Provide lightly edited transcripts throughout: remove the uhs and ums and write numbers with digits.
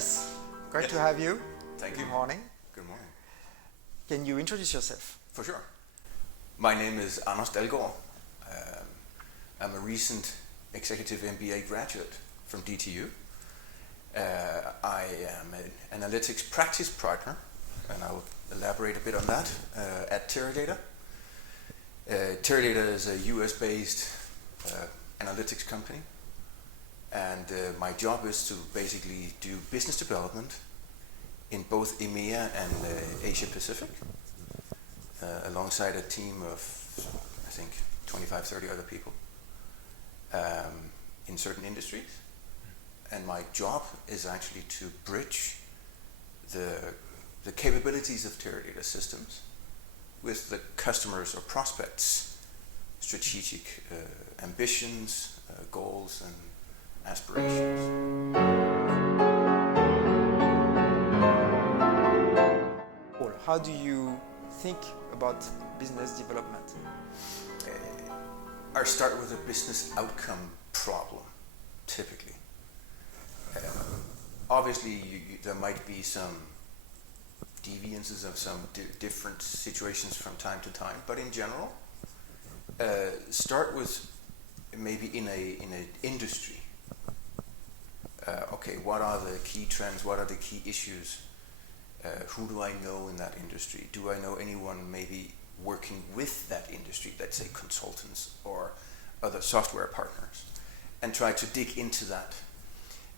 Anders, great to have you. Thank you. Good morning. Good morning. Can you introduce yourself? For sure. My name is Anders Dalgaard. I'm a recent executive MBA graduate from DTU. I am an analytics practice partner, and I'll elaborate a bit on that, at Teradata. Teradata is a US-based analytics company, and my job is to basically do business development in both EMEA and Asia Pacific, alongside a team of, I think, 25, 30 other people in certain industries. And my job is actually to bridge the capabilities of Teradata systems with the customers or prospects' strategic ambitions, goals, and aspirations. How do you think about business development? I start with a business outcome problem, typically. Obviously, there might be some deviances of some different situations from time to time, but in general, start with maybe in an industry. Okay, what are the key trends? What are the key issues? Who do I know in that industry? Do I know anyone maybe working with that industry, let's say consultants or other software partners, and try to dig into that.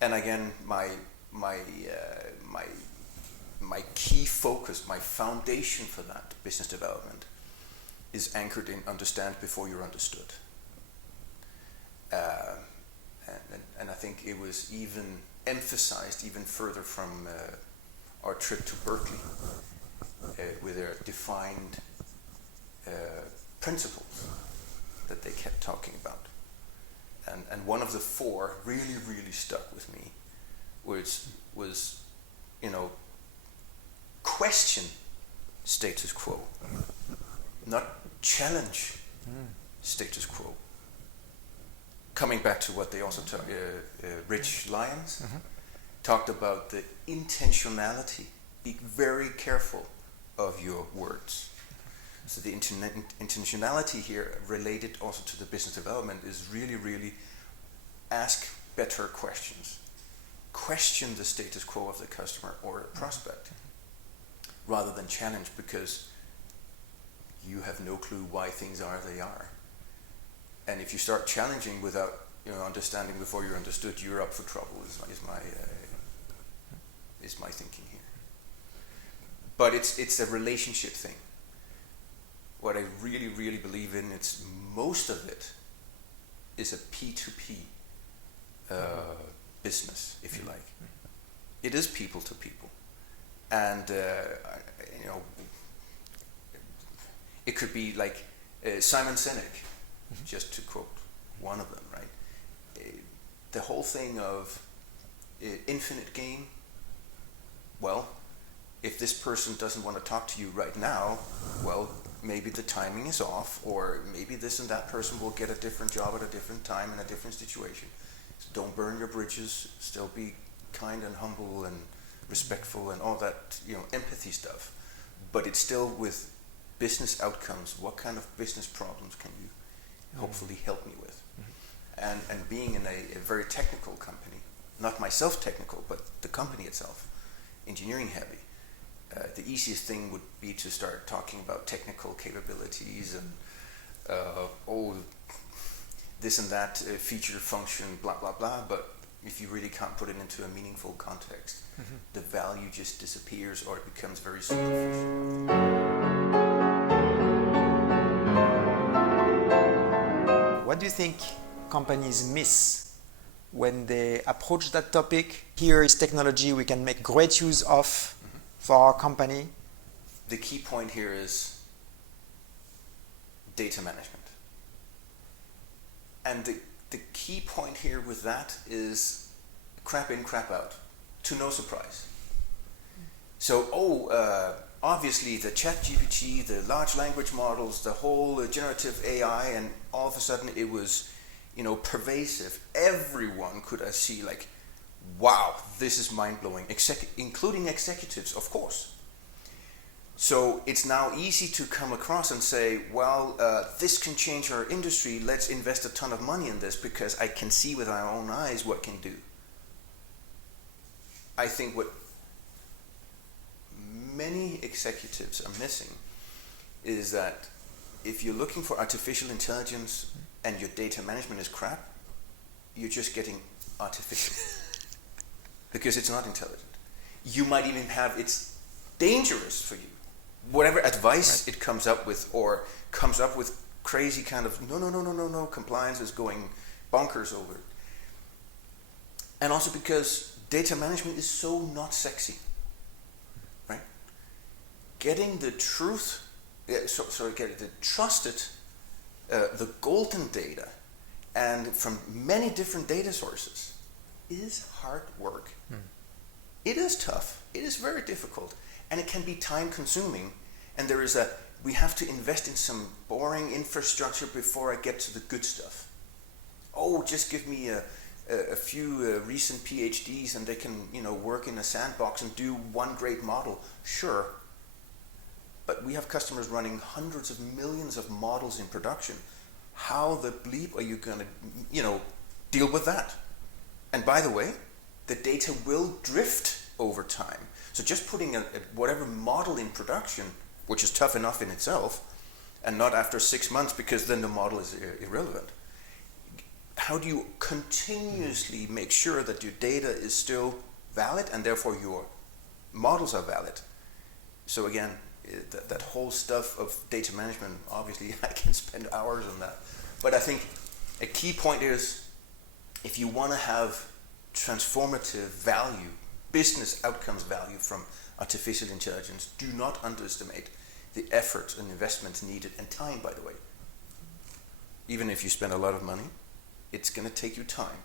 And again, my key focus, my foundation for that business development is anchored in understand before you're understood. And I think it was even emphasized even further from our trip to Berkeley, with their defined principles that they kept talking about. And one of the four really stuck with me, was question status quo, not challenge status quo. Coming back to what they also talked, Rich Lyons talked about the intentionality. Be very careful of your words. So the intentionality here, related also to the business development, is really ask better questions. Question the status quo of the customer or prospect, rather than challenge, because you have no clue why things are they are. And if you start challenging without understanding before you're understood, you're up for trouble. Is my thinking here. But it's a relationship thing. What I really believe in, most of it is a P2P business, if you like. It is people to people, and it could be like Simon Sinek, just to quote one of them, right? The whole thing of infinite gain. Well, if this person doesn't want to talk to you right now, well, maybe the timing is off, or maybe this and that person will get a different job at a different time in a different situation. So don't burn your bridges, still be kind and humble and respectful and all that, empathy stuff. But it's still with business outcomes. What kind of business problems can you hopefully help me with? And being in a very technical company, not myself technical, but the company itself, engineering heavy, the easiest thing would be to start talking about technical capabilities and this and that feature, function, blah blah blah. But if you really can't put it into a meaningful context, the value just disappears, or it becomes very superficial. What do you think companies miss when they approach that topic? Here is technology we can make great use of for our company. The key point here is data management. And the key point here with that is crap in, crap out, to no surprise. So, obviously the ChatGPT, the large language models, the whole generative AI, and all of a sudden it was, pervasive. Everyone could see, like, wow, this is mind-blowing, including executives, of course. So it's now easy to come across and say, well, this can change our industry, let's invest a ton of money in this because I can see with our own eyes what it can do. I think what many executives are missing is that if you're looking for artificial intelligence and your data management is crap, you're just getting artificial. Because it's not intelligent. You might even have, it's dangerous for you. Whatever advice it comes up with, or comes up with crazy kind of, no, compliance is going bonkers over it. And also because data management is so not sexy, right? Getting the truth, getting the trusted, the golden data, and from many different data sources is hard work. It is tough. It is very difficult. And it can be time consuming. And we have to invest in some boring infrastructure before I get to the good stuff. Oh, just give me a few recent PhDs and they can, work in a sandbox and do one great model. Sure. But we have customers running hundreds of millions of models in production. How the bleep are you going to, deal with that? And by the way, the data will drift over time. So just putting whatever model in production, which is tough enough in itself, and not after 6 months because then the model is irrelevant. How do you continuously make sure that your data is still valid and therefore your models are valid? So again, that whole stuff of data management, obviously I can spend hours on that. But I think a key point is, if you want to have transformative value, business outcomes value from artificial intelligence, do not underestimate the effort and investment needed, and time, by the way. Even if you spend a lot of money, it's going to take you time.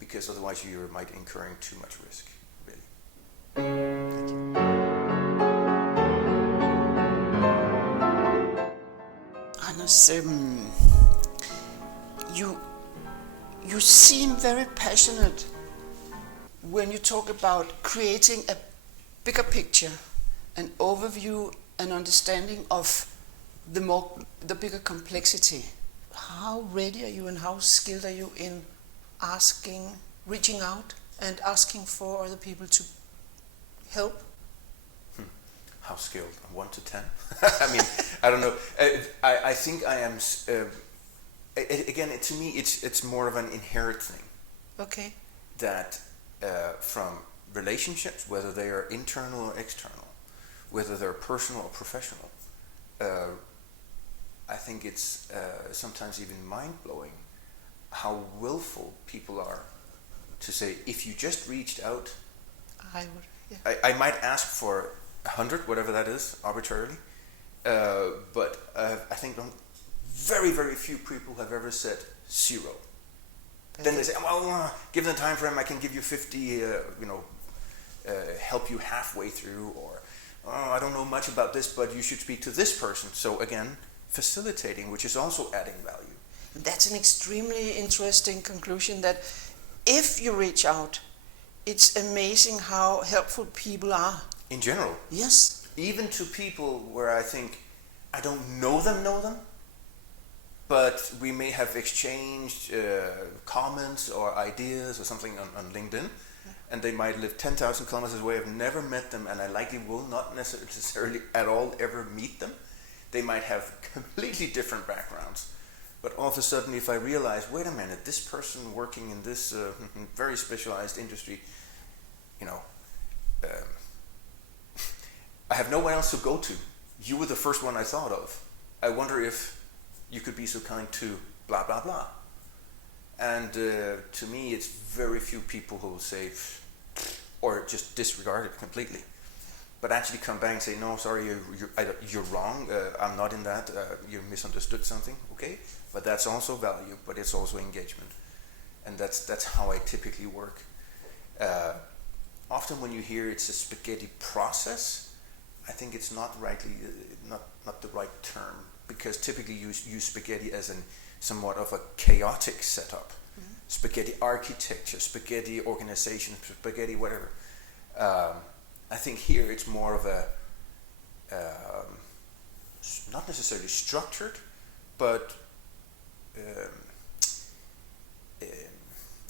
Because otherwise you might incurring too much risk, really. Thank you. Anders, you seem very passionate when you talk about creating a bigger picture, an overview, an understanding of the bigger complexity. How ready are you and how skilled are you in reaching out and asking for other people to help? How skilled? 1 to 10? I mean, I don't know. I think I am. Again, to me, it's more of an inherent thing. Okay. That from relationships, whether they are internal or external, whether they're personal or professional, I think it's sometimes even mind-blowing how willful people are to say, if you just reached out, I would. Yeah. I might ask for 100, whatever that is, arbitrarily, but I think very, very few people have ever said 0. Then they say, well, given the time frame, I can give you 50, help you halfway through, or I don't know much about this, but you should speak to this person. So again, facilitating, which is also adding value. That's an extremely interesting conclusion, that if you reach out, it's amazing how helpful people are. In general. Yes. Even to people where I think I don't know them, but we may have exchanged comments or ideas or something on LinkedIn, and they might live 10,000 kilometers away. I've never met them, and I likely will not necessarily at all ever meet them. They might have completely different backgrounds. But all of a sudden, if I realize, wait a minute, this person working in this very specialized industry, I have no one else to go to. You were the first one I thought of. I wonder if you could be so kind to blah, blah, blah. And to me, it's very few people who will say, or just disregard it completely. But actually come back and say, no, sorry, you're wrong. I'm not in that. You misunderstood something. Okay, but that's also value, but it's also engagement. And that's how I typically work. Often when you hear it's a spaghetti process, I think it's not the right term, because typically you use spaghetti as somewhat of a chaotic setup. spaghetti architecture, spaghetti organization, spaghetti whatever. I think here it's more of a not necessarily structured, but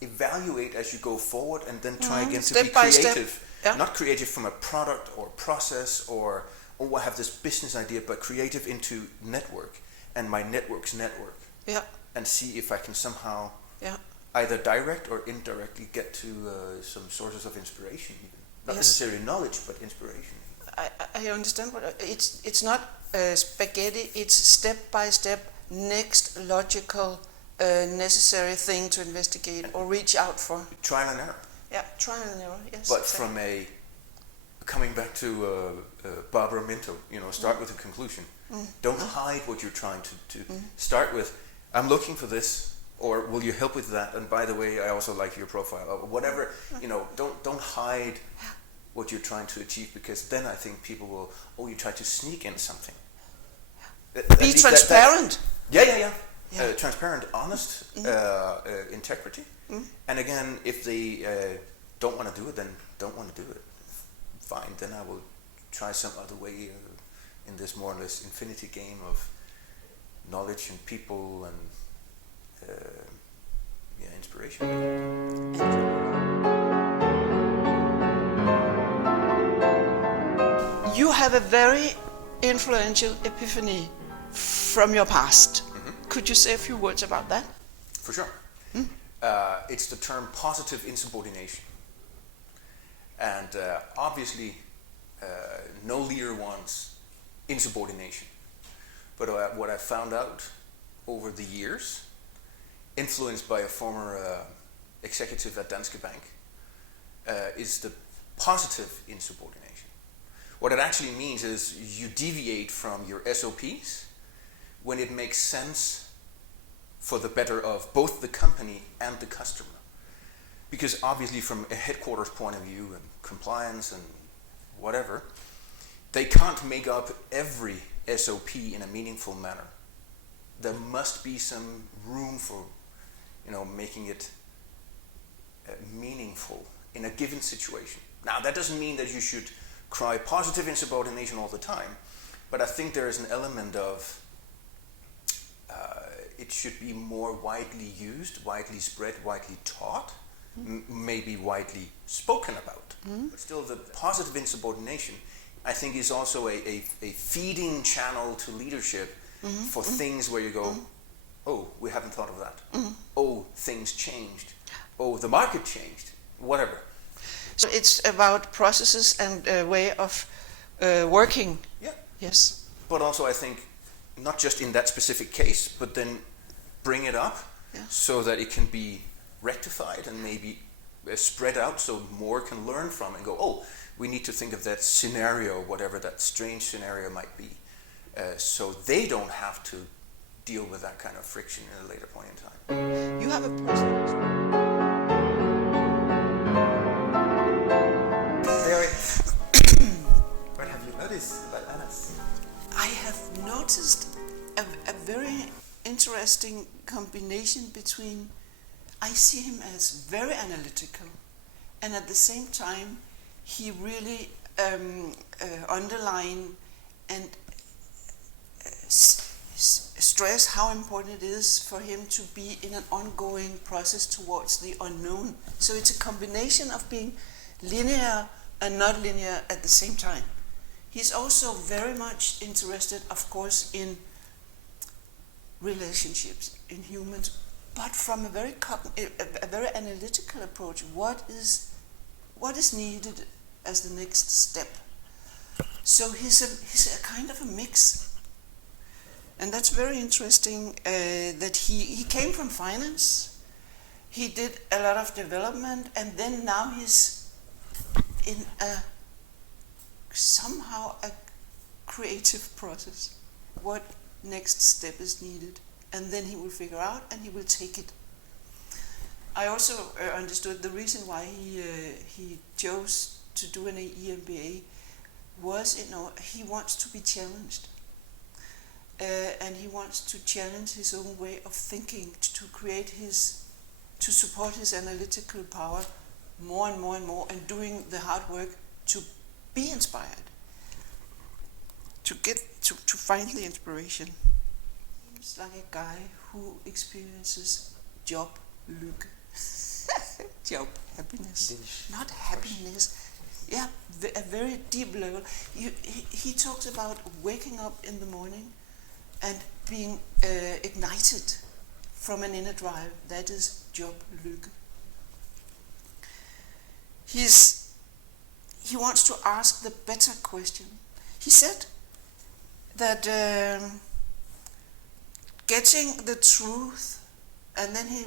evaluate as you go forward, and then try again to be creative. Yeah. Not creative from a product or process or I have this business idea, but creative into network and my network's network. Yeah. And see if I can somehow Yeah. either direct or indirectly get to some sources of inspiration, even. Not necessarily knowledge, but inspiration. I understand what it's not spaghetti. It's step by step, next logical, necessary thing to investigate or reach out for. Trial and error. Yeah, trial and error. Yes. But from coming back to Barbara Minto, start with a conclusion. Don't hide what you're trying to do. Start with, I'm looking for this, or will you help with that? And by the way, I also like your profile, or whatever. Don't hide what you're trying to achieve, because then I think people will, you try to sneak in something. Be transparent. Yeah. Transparent, honest, integrity. And again, if they don't want to do it, then don't want to do it. Fine, then I will try some other way in this more or less infinity game of knowledge and people and inspiration. You have a very influential epiphany from your past. Could you say a few words about that? For sure. It's the term positive insubordination. And obviously, no leader wants insubordination. But what I found out over the years, influenced by a former executive at Danske Bank, is the positive insubordination. What it actually means is you deviate from your SOPs when it makes sense for the better of both the company and the customer. Because obviously from a headquarters point of view and compliance and whatever, they can't make up every SOP in a meaningful manner. There must be some room for making it meaningful in a given situation. Now that doesn't mean that you should cry positive insubordination all the time, but I think there is an element of it should be more widely used, widely spread, widely taught, maybe widely spoken about. But still, the positive insubordination, I think, is also a feeding channel to leadership for things where you go, oh, we haven't thought of that. Oh, things changed. Oh, the market changed. Whatever. So it's about processes and a way of working. Yeah. Yes. But also, I think, not just in that specific case, but then bring it up so that it can be rectified and maybe spread out so more can learn from and go, oh, we need to think of that scenario, whatever that strange scenario might be, so they don't have to deal with that kind of friction at a later point in time. You have a personal experience. What have you noticed about Anders? I have noticed a very interesting combination between, I see him as very analytical, and at the same time he really underline and stress how important it is for him to be in an ongoing process towards the unknown. So it's a combination of being linear and not linear at the same time. He's also very much interested, of course, in relationships, in humans, but from a very analytical approach. What is needed as the next step? So he's a kind of a mix, and that's very interesting. That he came from finance, he did a lot of development, and then now he's in somehow a creative process. What next step is needed, and then he will figure out and he will take it. I also understood the reason why he chose to do an EMBA was, he wants to be challenged, and he wants to challenge his own way of thinking, to create to support his analytical power more and more and more, and doing the hard work to be inspired, to find the inspiration. It's like a guy who experiences job lykke. Job happiness, not happiness. Yeah, a very deep level. He talks about waking up in the morning and being ignited from an inner drive. That is job lykke. He wants to ask the better question. He said that getting the truth, and then he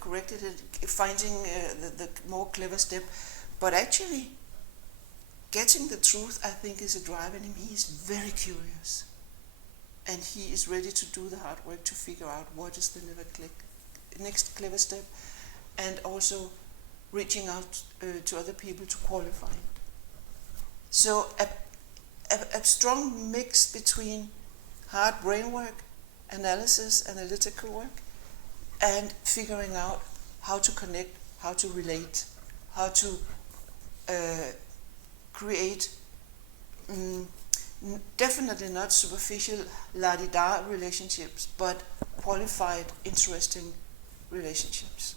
corrected it, finding the more clever step, but actually getting the truth, I think, is a drive in him. He is very curious, and he is ready to do the hard work to figure out what is the next clever step, and also reaching out to other people to qualify it. So a strong mix between hard brain work, analysis, analytical work, and figuring out how to connect, how to relate, how to create definitely not superficial la-di-da relationships, but qualified, interesting relationships.